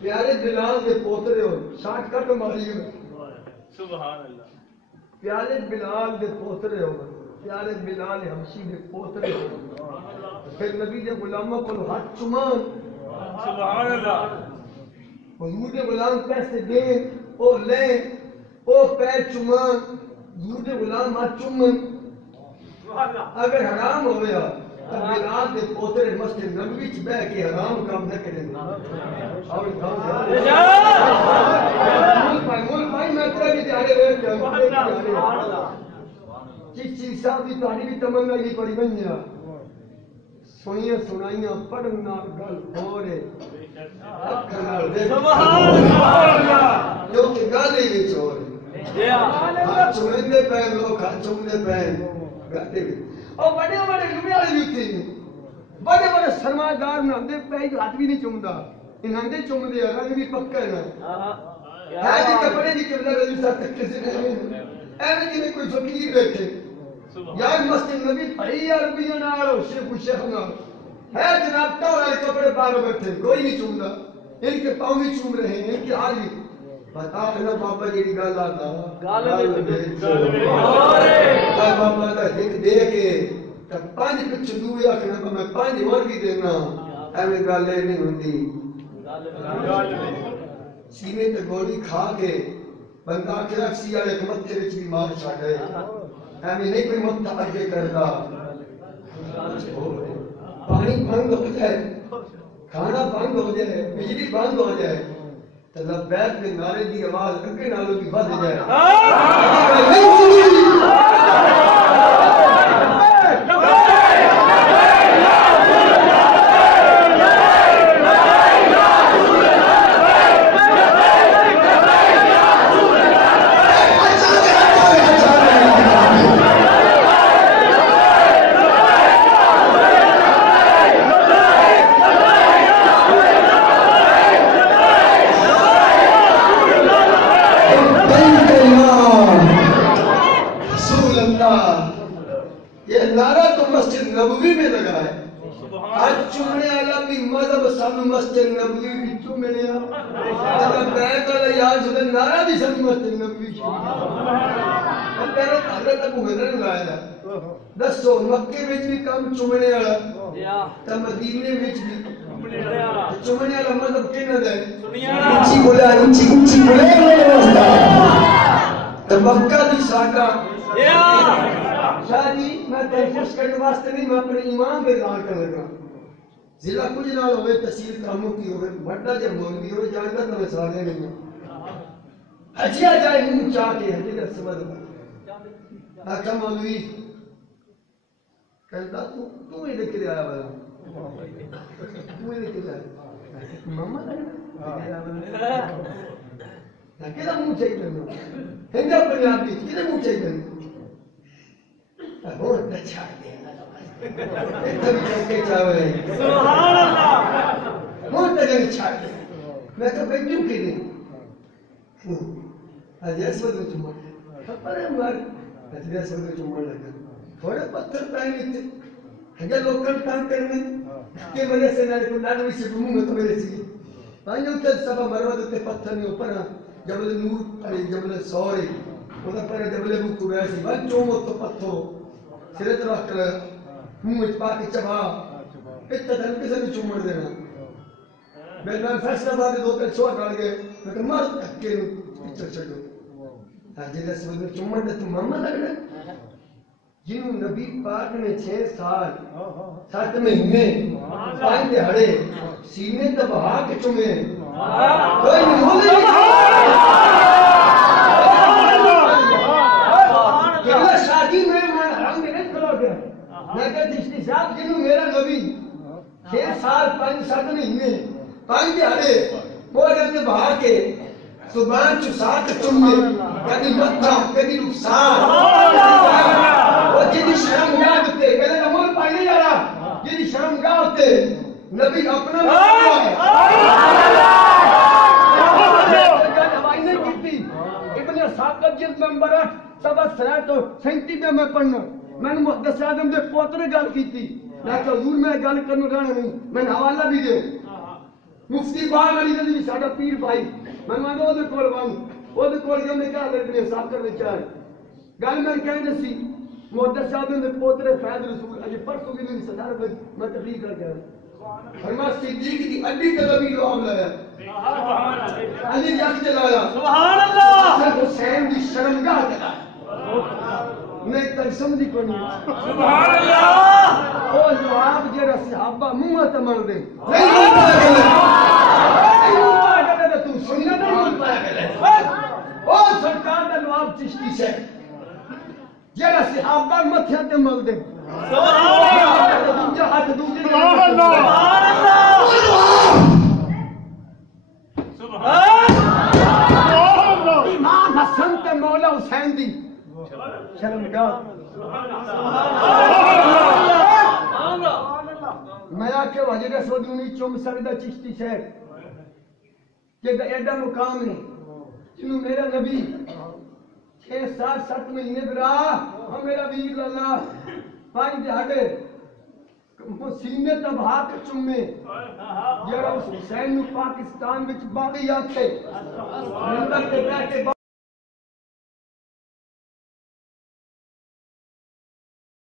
پیارے بلال دے پوترے ہو short cut ماری سبحان اللہ پیارے بلال دے پوترے ہو پیارے بلال حبشی دے پوترے ہو پھر نبی دے غلاموں کو ہاتھ چمان سبحان اللہ حضور دے غلام پیسے دیں او لیں او پیر چمان حضور دے غلام ہاتھ چمن اگر حرام ہو گیا تو بلال دے پوترے مسجد نبوی چ بیٹھ کے حرام کام نہ کریں مول بھائی میں تیرا بھی دیارے رہے چیز صاحب کی تاری بھی تمنا نہیں پڑی بنیا سنیاں سنائیاں پڑھنا گل ہو رہے کیونکہ گل ہی نہیں چھوڑ ہاتھ چمندے پہن لوگ ہاتھ چمندے پہن گاتے بھی اور بڑے بڑے لوبے والے بھی تھے بڑے بڑے سرمایہ دار نہ پہ ہاتھ بھی نہیں چمدا انہاں دے چمدے رنگ بھی پکا ہے ہے جی کپڑے دی چمدا رضی صاحب تک کسی نے ایویں جی کوئی فقیر بیٹھے یار مسجد نبی پڑھی یا روپیہ نال شیخ شیخ نال ہے جناب ٹاور والے کپڑے پا بیٹھے کوئی نہیں چومدا ان کے پاؤں بھی چوم رہے ہیں ان کی حالی بتا نا بابا جی گل آتا گل بابا دا ایک دے کے تے پانچ پچھ دوے آکھنا میں پانچ اور بھی دینا ایویں گل نہیں ہوندی سینے تے گولی کھا کے بندہ آکھے رکسی والے متھے وچ بھی مار چھڈے ایویں نہیں کوئی متھا اگے کردا پانی بند ہو جائے کھانا بند ہو جائے بجلی بند ہو جائے تو لبیک میں نعرے دی آواز اگے نالوں بھی بد جائے نبوی میں لگا ہے آج چمنے والا بھی مذہب سانو مسجد نبوی وچوں ملیا تے بیت والا یاد سن نعرہ بھی سانو مسجد نبوی تیرے حضرت ابو ہریرہ لایا دسو مکے وچ بھی کم چمنے والا تے مدینے وچ بھی چمنے والا مذہب کنا دا ہے اونچی بولا اونچی بولا تے مکہ دی ساڈا شاہ جی میں تحفظ کرنے واسطے نہیں میں اپنے ایمان کے اظہار کر لگا ضلع کچھ نال ہوئے تحصیل کاموں کی ہوئے بڑا جب مولوی ہوئے جانتا تو میں سارے نہیں ہوں حجیہ جائے منہ چاہ کے حجیہ سمجھ آقا مولوی کہتا تو ہی لکھ لے آیا بلا تو ہی لکھ لے آیا ماما لگا کہتا منہ چاہیے کرنا ہندہ پنجابی کہتا منہ چاہیے کرنا بہت اچھا ہے سبحان اللہ بہت اچھا ہے میں تو بھائی کیوں کہ نہیں آج اس وقت چمڑ خبر ہے ہمارے آج اس وقت چمڑ لگا تھوڑے پتھر پہنے تھے ہجا لوکل کام کرنے کہ وجہ سے نہ کو لاڈوی سے گھوموں گا تو میرے سی پانچوں تے سب مرود تے پتھر نے اوپر جبل نور علی جبل سوری اودا پر جبل ابو قریش ون چومو تو پتھر سرت رکھ کر منہ پا کے چبا اتنا دن کسی بھی چومڑ دینا میں فیصلہ بات دو تین سوار ڈال گئے میں کہ مار تھکے پیچھے چھڑو جیسے سمجھ میں چومڑ دے تو ماما لگ رہا جنہوں نبی پاک نے 6 سال 7 مہینے 5 دہاڑے سینے دبا کے چومے کوئی مولے شادی میں میں کہتے ہیں صاحب جنہوں میرا نبی 6 سال 5-7 مہینے 5 دہاڑے پوڑے نے بہا کے زبان چسا کے چمے کبھی متھا کبھی رخسار وہ جدی شرم گاہ ہوتے کہتے ہیں مول پائی نہیں جا رہا جدی شرم گاہ ہوتے نبی اپنا ہوائی نہیں کیتی ابن ثاقب جلد نمبر 37 میں پڑھنا میں نے محدث آدم دے پوترے گل کی تھی لیکن حضور میں گل کرنے رہنا نہیں میں نے حوالہ بھی دے مفتی باغ علی دا بھی ساڈا پیر بھائی میں مانو او دے کول واں او دے کول جو میں کیا لگنے ساکر وچ آئے گل میں کہندے سی محدث صاحب دے پوترے فیض رسول اج پرسوں کی دی صدر میں تقریر کر کے فرما صدیق دی اڈی قدمی جو عمل ہے علی جان چلایا سبحان اللہ حسین دی شرمگاہ چلا نہیں ترسم دی کو نہیں سبحان اللہ او جواب جڑا صحابہ منہ تے مل دے تو سننا نہیں پایا او سرکار دا نواب چشتی سے جڑا صحابہ متھے تے مل دے دوجا ہاتھ دوجے سبحان اللہ سبحان اللہ امام حسن تے مولا حسین دی شرمگاہ میں آکے وجہ سودونی چوم سکتا چشتی شہر کہ ایڈا مقام ہے جنہوں میرا نبی 6-7 مہینے برا ہم میرا ویر اللہ 5 دہاڑے سینے تباہ کے چومے جڑا حسین نو پاکستان وچ باقی آکھے